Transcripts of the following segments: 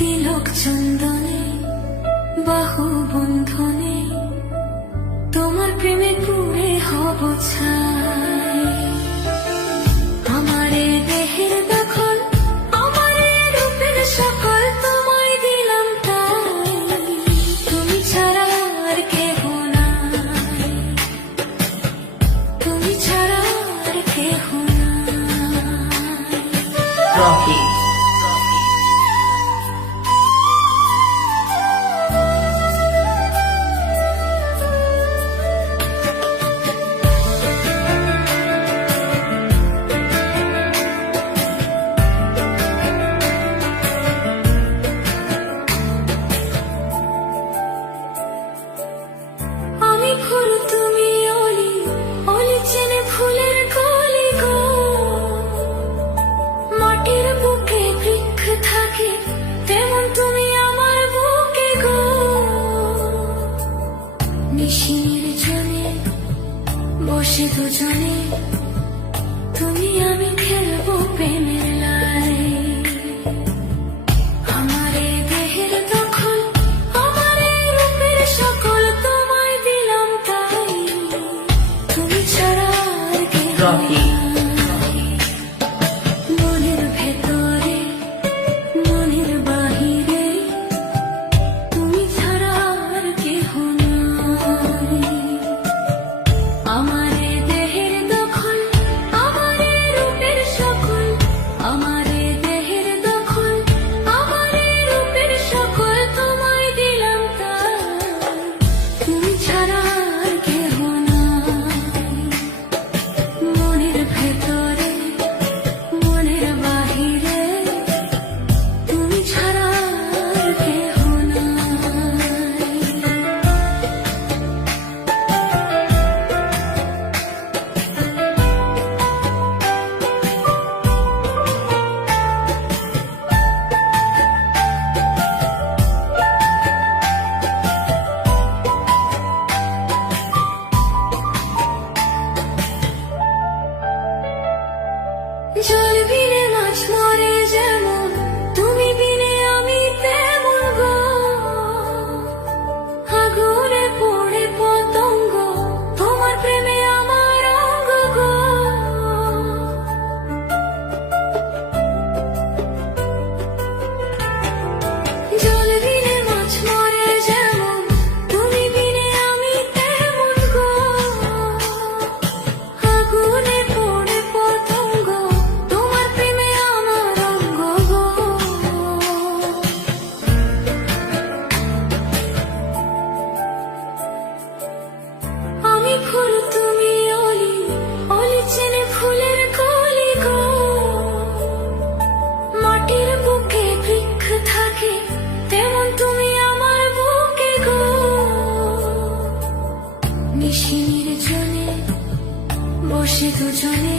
তিলক চন্দনে বাহু বন্ধনে তোমার প্রেমে পুরে হব ছাই। আমারে দেহের দখল, আমারে রূপের সকল তোমায় দিলাম তাই। তুমি ছাড়া আর কেহ নাই, তুমি ছাড়া আর কেহ নাই। ফুল তুমি অলি, অলি চেনে ফুলের কলি গো। মাটির বুকে বৃক্ষ থাকে, তেমন তুমি আমার বুকে গো। নিশির জনে বসে দুজনে, তুমি আমি খেলবো প্রেমের লাই। আমারে দেহের দখল, আমারে রূপের সকল তোমায় দিলাম তাই। তুমি ছাড়া আর কেহ নাই। মনের ভেতরে মনের বাহিরে তুমি ছাড়া আর কেহ নাই। আমারে দেহের দখল, আমারে রূপের সকল, আমারে দেহের দখল, আমারে রূপের সকল তোমায় দিলাম তাই। তুমি ছাড়া আর কেহ নাই। মনের ভেতরে মনের বাহিরে তুমি ছাড়া আর কেহ নাই। জল বিনে মাছ মরে যেমন, তুমি বিনে আমি তেমন গো। আগুনে পড়ে পতঙ্গ, তোমার প্রেমে আমার অঙ্গ গো। জল বিনে মাছ মরে যেমন, তুমি বিনে আমি তেমন গো। আগুনে পড়ে পতঙ্গ, তোমার প্রেমে আমার অঙ্গ গো। আমি ফুল তুমি অলি, অলি চেনে ফুলের কলি গো। মাটির বুকে বৃক্ষ থাকে, তেমন তুমি আমার বুকে গো। নিশির জনে বসে দুজনে,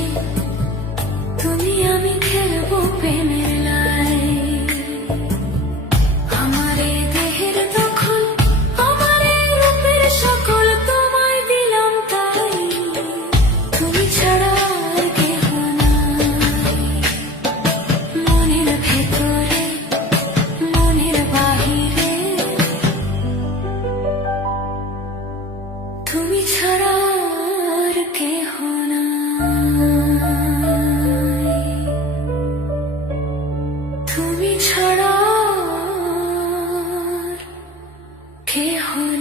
তুমি আমি খেলবো প্রেমের লাই। আমারে দেহের দখল, আমারে রূপের সকল তোমায় দিলাম তাই। তুমি ছাড়া আর কেহ নাই। মনের ভেতরে মনের বাহিরে তুমি ছাড়া আর কেহ নাই। তুমি ছাড়া আর কেহ নাই।